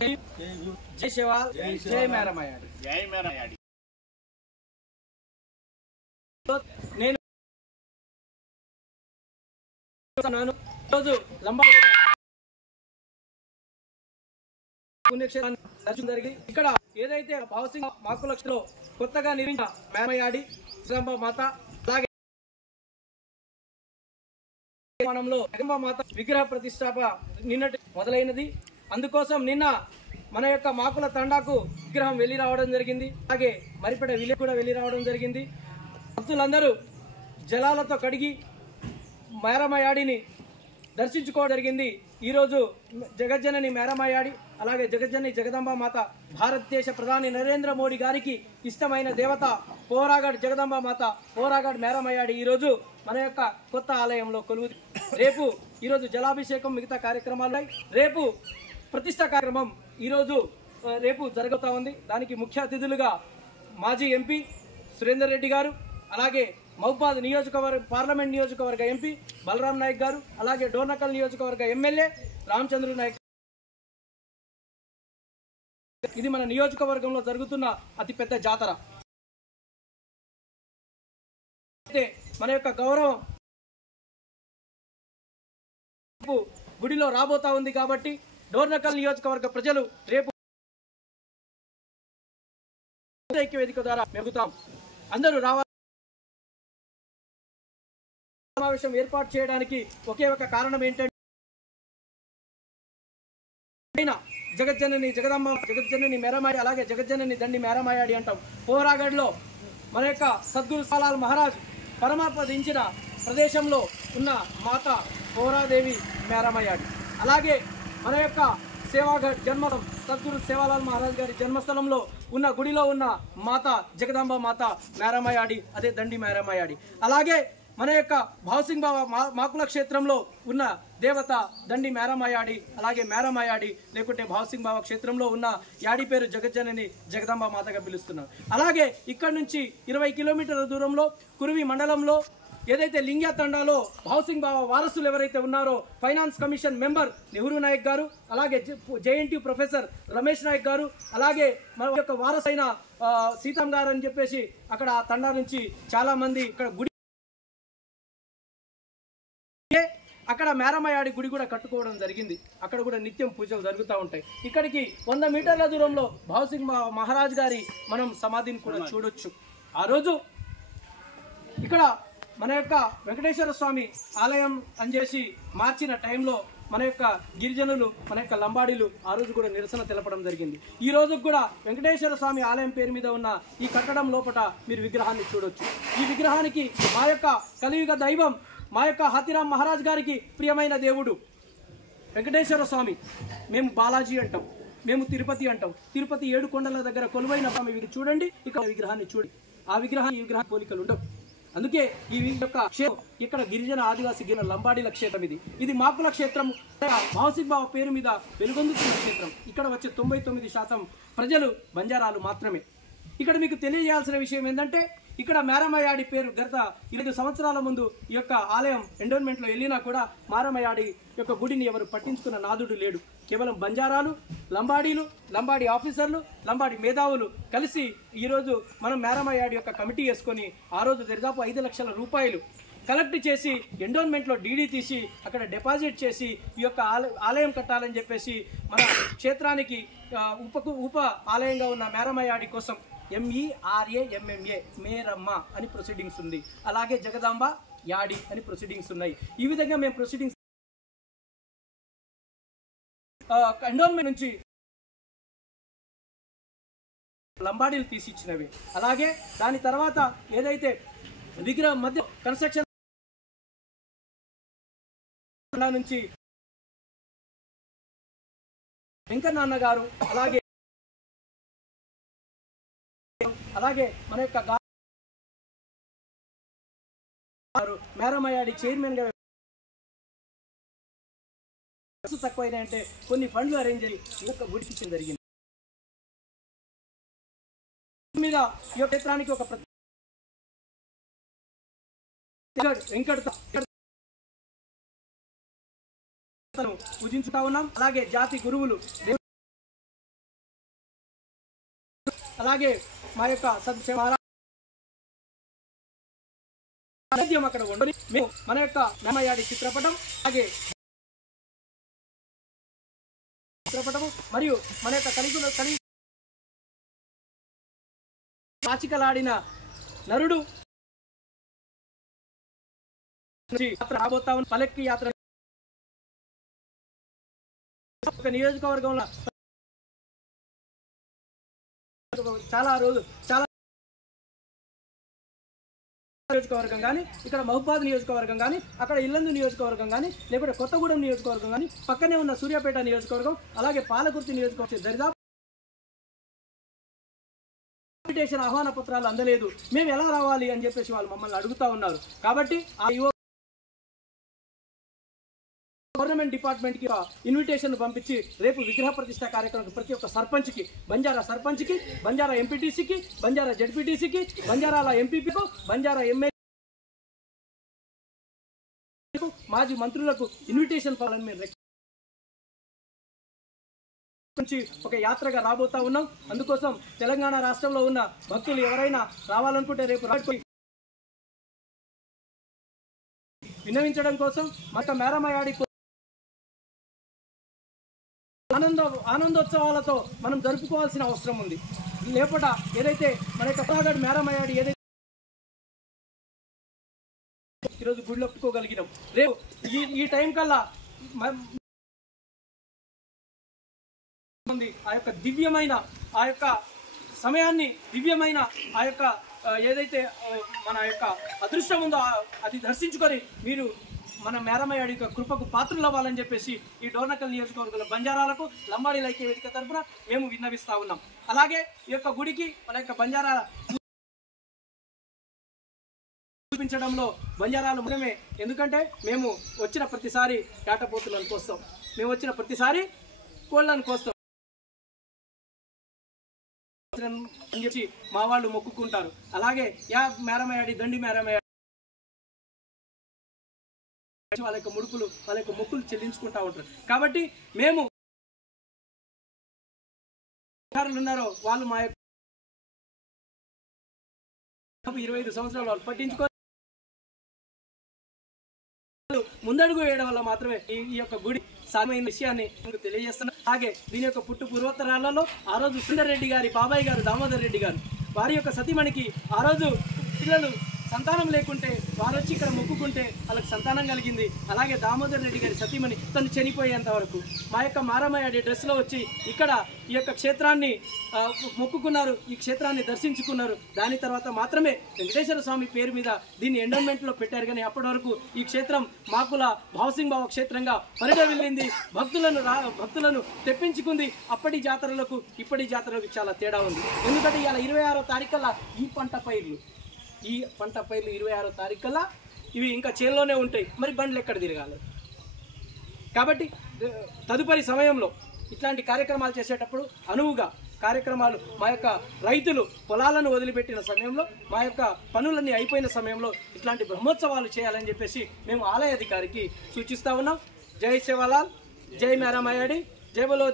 జై శివాల్, జై మేరమయాడి, జై మేరమయాడి. నేను రోజు లంబాడి పుణ్యక్షేత్రాన్ని దర్శనం జరిగింది. ఇక్కడ ఏదైతే భావసింగ్ మాకులక్షలో కొత్తగా నిర్మించిన మేరమయాడి జగదంబ మాత, అలాగే జగదంబ మాత విగ్రహ ప్రతిష్టాప నిన్నటి మొదలైనది. అందుకోసం నిన్న మన యొక్క మాకుల తండాకు విగ్రహం వెళ్లి రావడం జరిగింది. అలాగే మరిపేట విలేజ్ కూడా వెళ్లి రావడం జరిగింది. భక్తులందరూ జలాలతో కడిగి మేరమయాడిని దర్శించుకోవడం జరిగింది. ఈరోజు జగజ్జనని మేరమయాడి, అలాగే జగజ్జనని జగదంబ మాత భారతదేశ ప్రధాని నరేంద్ర మోడీ గారికి ఇష్టమైన దేవత పోరాగఢ్ జగదంబ మాత, పోరాగఢ్ మేరమయాడి ఈరోజు మన యొక్క కొత్త ఆలయంలో కొలువు. రేపు ఈరోజు జలాభిషేకం, మిగతా కార్యక్రమాలు, రేపు ప్రతిష్ట కార్యక్రమం ఈరోజు రేపు జరుగుతూ ఉంది. దానికి ముఖ్య అతిథులుగా మాజీ ఎంపీ సురేందర్ రెడ్డి గారు, అలాగే మహబాద్ నియోజకవర్గ పార్లమెంట్ నియోజకవర్గ ఎంపీ బలరాం నాయక్ గారు, అలాగే డోర్నకల్ నియోజకవర్గ ఎమ్మెల్యే రామచంద్ర నాయక్. ఇది మన నియోజకవర్గంలో జరుగుతున్న అతిపెద్ద జాతర. మన యొక్క గౌరవం గుడిలో రాబోతా ఉంది కాబట్టి డోర్నకల్ నియోజకవర్గ ప్రజలు రేపు ఐక్య వేదిక ద్వారా మెరుగుతాం. అందరూ రావాలి. సమావేశం ఏర్పాటు చేయడానికి ఒకే ఒక కారణం ఏంటంటే జగజ్జనని జగదంబ, జగజ్జనని మేరమయాడి, అలాగే జగజ్జనని దండి మేరమయాడి అంటాం. పోరాగఢ్లో మన యొక్క సద్గురు సాలాల్ మహారాజ్ పరమాపదించిన ప్రదేశంలో ఉన్న మాత పోరాదేవి మేరమయాడి. అలాగే మన యొక్క సేవాగఢ్ జన్మస్థలం సద్గురు సేవాలాల్ మహారాజ్ గారి జన్మస్థలంలో ఉన్న గుడిలో ఉన్న మాత జగదంబ మాత మేరమయాడి, అదే దండి మేరమయాడి. అలాగే మన యొక్క భావసింగ్ బావ మాకుల క్షేత్రంలో ఉన్న దేవత దండి మేరమయాడి, అలాగే మేరమయాడి లేకుంటే భావసింగ్ బావ క్షేత్రంలో ఉన్న యాడి పేరు జగజ్జనని జగదంబ మాతగా పిలుస్తున్నారు. అలాగే ఇక్కడ నుంచి 20 కిలోమీటర్ల దూరంలో కురువి మండలంలో ఏదైతే లింగ్యా తండాలో భావసింగ్ బావ వారసులు ఎవరైతే ఉన్నారో finance commission member Nehru Naik గారు, అలాగే జేఎన్టీ ప్రొఫెసర్ రమేష్ నాయక్ గారు, అలాగే మన యొక్క వారసైన సీతం గారు అని చెప్పేసి అక్కడ ఆ తండా నుంచి చాలా మంది ఇక్కడ గుడి, అక్కడ మేరమయాడి గుడి కూడా కట్టుకోవడం జరిగింది. అక్కడ కూడా నిత్యం పూజలు జరుగుతూ ఉంటాయి. ఇక్కడికి 100 మీటర్ల దూరంలో భావసింగ్ మహారాజ్ గారి మనం సమాధిని కూడా చూడొచ్చు. ఆ రోజు ఇక్కడ మన యొక్క వెంకటేశ్వర స్వామి ఆలయం అని చేసి మార్చిన టైంలో మన యొక్క గిరిజనులు, మన యొక్క లంబాడీలు ఆ రోజు కూడా నిరసన తెలపడం జరిగింది. ఈ రోజు కూడా వెంకటేశ్వర స్వామి ఆలయం పేరు మీద ఉన్న ఈ కట్టడం లోపల మీరు విగ్రహాన్ని చూడొచ్చు. ఈ విగ్రహానికి మా యొక్క కలియుగ దైవం, మా యొక్క హాతీరామ్ మహారాజ్ గారికి ప్రియమైన దేవుడు వెంకటేశ్వర స్వామి. మేము బాలాజీ అంటాం, మేము తిరుపతి అంటాం. తిరుపతి 7 కొండల దగ్గర కొలువైన స్వామి చూడండి, ఇక్కడ విగ్రహాన్ని చూడండి. ఆ విగ్రహాన్ని ఈ విగ్రహ పోలికలు ఉండవు. అందుకే ఈ యొక్క క్షేత్రం ఇక్కడ గిరిజన ఆదివాసీ గిరిజన లంబాడీల క్షేత్రం. ఇది మాకుల క్షేత్రం, భావసింగ్ బావ పేరు మీద వెలుగొందుతున్న క్షేత్రం. ఇక్కడ వచ్చే 99% ప్రజలు బంజారాలు మాత్రమే. ఇక్కడ మీకు తెలియజేయాల్సిన విషయం ఏంటంటే ఇక్కడ మేరమయాడి పేరు గత 25 సంవత్సరాల ముందు ఈ యొక్క ఆలయం ఎండోన్మెంట్లో వెళ్ళినా కూడా మేరమయాడి యొక్క గుడిని ఎవరు పట్టించుకున్న నాదుడు లేడు. కేవలం బంజారాలు, లంబాడీలు, లంబాడీ ఆఫీసర్లు, లంబాడీ మేధావులు కలిసి ఈరోజు మనం మేరమయాడి యొక్క కమిటీ వేసుకొని ఆ రోజు దాదాపు 5 లక్షల రూపాయలు కలెక్ట్ చేసి ఎండోన్మెంట్లో డీడీ తీసి అక్కడ డిపాజిట్ చేసి ఈ యొక్క ఆలయం కట్టాలని చెప్పేసి మన క్షేత్రానికి ఉప ఆలయంగా ఉన్న మేరమయాడి కోసం MERAMMA మేరమ్మ అని ప్రొసీడింగ్స్ ఉంది. అలాగే జగదాంబ యాడి అని ప్రొసీడింగ్స్ ఉన్నాయి. ఈ విధంగా మేము ప్రొసీడింగ్స్ ఎండోన్మెంట్ నుంచి లంబాడీలు తీసిచ్చినవి. అలాగే దాని తర్వాత ఏదైతే విగ్రహం మధ్య కన్స్ట్రక్షన్ నుంచి వెంకన్న గారు, అలాగే మన యొక్క మేరమయాడి చైర్మన్ గా తక్కువైనా అంటే కొన్ని ఫండ్లు అరేంజ్ చేసి ఒక గుడి ఇచ్చడం జరిగింది. మీద ఈ క్షేత్రానికి ఒక వెంకట పూజించుతా ఉన్నాం. అలాగే జాతి గురువులు అలాగే మా యొక్క అక్కడ ఉండని మేము మన యొక్క మేరమయాడి చిత్రపటం అలాగే చిత్రపటము మరియు మన యొక్క కాచికలాడిన నరుడు రాబోతా ఉన్న పల్లెక్కి యాత్ర ఒక నియోజకవర్గంలో చాలా నియోజకవర్గం కానీ ఇక్కడ మహబాద్ నియోజకవర్గం కానీ అక్కడ ఇల్లందు నియోజకవర్గం కానీ లేకపోతే కొత్తగూడెం నియోజకవర్గం కానీ పక్కనే ఉన్న సూర్యాపేట నియోజకవర్గం అలాగే పాలకుర్తి నియోజకవర్గం దరిదాపు ఇన్విటేషన్ ఆహ్వాన పత్రాలు అందలేదు, మేము ఎలా రావాలి అని చెప్పేసి వాళ్ళు మమ్మల్ని అడుగుతా ఉన్నారు. కాబట్టి ఆ గవర్నమెంట్ డిపార్ట్మెంట్ కి ఇన్విటేషన్ పంపించి రేపు విగ్రహ ప్రతిష్ట కార్యక్రమం ప్రతి ఒక్క సర్పంచ్కి, బంజారా సర్పంచ్కి, బంజారా ఎంపీటీసీకి, బంజారా జడ్పీటీసీకి, బంజారాల ఎంపీపీకు, బంజారా ఎమ్మెల్యేకు, మాజీ మంత్రులకు ఇన్విటేషన్ పాలని మేము నుంచి ఒక యాత్రగా రాబోతా ఉన్నాం. అందుకోసం తెలంగాణ రాష్ట్రంలో ఉన్న భక్తులు ఎవరైనా రావాలనుకుంటే రేపు విన్నవించడం కోసం మన మేరమయాడి ఆనందోత్సవాలతో మనం జరుపుకోవాల్సిన అవసరం ఉంది. లేపట ఏదైతే మన యొక్క పాగడ్ మేరమయాడి ఏదైతే ఈరోజు గుడిలో ఒప్పుకోగలిగినాం, రేపు ఈ టైం కల్లా ఆ యొక్క దివ్యమైన ఆ యొక్క సమయాన్ని, దివ్యమైన ఆ యొక్క ఏదైతే మన యొక్క అదృష్టం ఉందో అది దర్శించుకొని మీరు మన మేరమయాడి యొక్క కృపకు పాత్రలు అవ్వాలని చెప్పేసి ఈ డోర్నకల్ నియోజకవర్గంలో బంజారాలకు లంబాడీ ఐక్య వేదిక తరఫున మేము విన్నవిస్తా ఉన్నాం. అలాగే ఈ యొక్క గుడికి మన యొక్క బంజారా చూపించడంలో బంజారాలు ముఖ్యమే. ఎందుకంటే మేము వచ్చిన ప్రతిసారి టాటపోతులను కోస్తాం, మేము వచ్చిన ప్రతిసారి కోళ్ళను కోస్తాం అని చెప్పి మా వాళ్ళు మొక్కుకుంటారు. అలాగే యా మేరమయాడి దండి మేరమయాడి వాళ్ళ యొక్క ముడుపులు వాళ్ళ యొక్క మొక్కులు చెల్లించుకుంటా ఉంటారు. కాబట్టి మేము ఉన్నారో వాళ్ళు మా యొక్క 25 సంవత్సరాలు వాళ్ళు పట్టించుకో ముందడుగు వేయడం వల్ల మాత్రమే ఈ యొక్క గుడి సామైన విషయాన్ని మీకు తెలియజేస్తున్నాను. అలాగే దీని యొక్క పుట్టు పూర్వోత్తరాలలో ఆ రోజు సుందర్ రెడ్డి గారి బాబాయ్ గారు దామోదర్ రెడ్డి గారు వారి యొక్క సతీమణికి ఆ రోజు పిల్లలు సంతానం లేకుంటే వారు వచ్చి ఇక్కడ మొక్కుకుంటే వాళ్ళకి సంతానం కలిగింది. అలాగే దామోదర్ రెడ్డి గారి సతీమణి తను చనిపోయేంత వరకు మా యొక్క మేరమయాడి డ్రెస్లో వచ్చి ఇక్కడ ఈ యొక్క క్షేత్రాన్ని మొక్కుకున్నారు, ఈ క్షేత్రాన్ని దర్శించుకున్నారు. దాని తర్వాత మాత్రమే వెంకటేశ్వర స్వామి పేరు మీద దీన్ని ఎండోమెంట్లో పెట్టారు. కానీ అప్పటి వరకు ఈ క్షేత్రం మాకుల భావసింగ్ బావ క్షేత్రంగా పరిడవిల్లింది, భక్తులను తెప్పించుకుంది. అప్పటి జాతరలకు ఇప్పటి జాతరలకు చాలా తేడా ఉంది. ఎందుకంటే ఇవాళ 26వ తారీఖుల ఈ పంట పైర్లు 26వ తారీఖులా ఇవి ఇంకా చేల్లోనే ఉంటాయి. మరి బండ్లు ఎక్కడ తిరగాలి? కాబట్టి తదుపరి సమయంలో ఇట్లాంటి కార్యక్రమాలు చేసేటప్పుడు అనువుగా కార్యక్రమాలు మా యొక్క రైతులు పొలాలను వదిలిపెట్టిన సమయంలో, మా యొక్క పనులన్నీ అయిపోయిన సమయంలో ఇట్లాంటి బ్రహ్మోత్సవాలు చేయాలని చెప్పేసి మేము ఆలయ అధికారికి సూచిస్తా ఉన్నాం. జై సేవాలాల్, జై మేరమయాడి, జై బలో.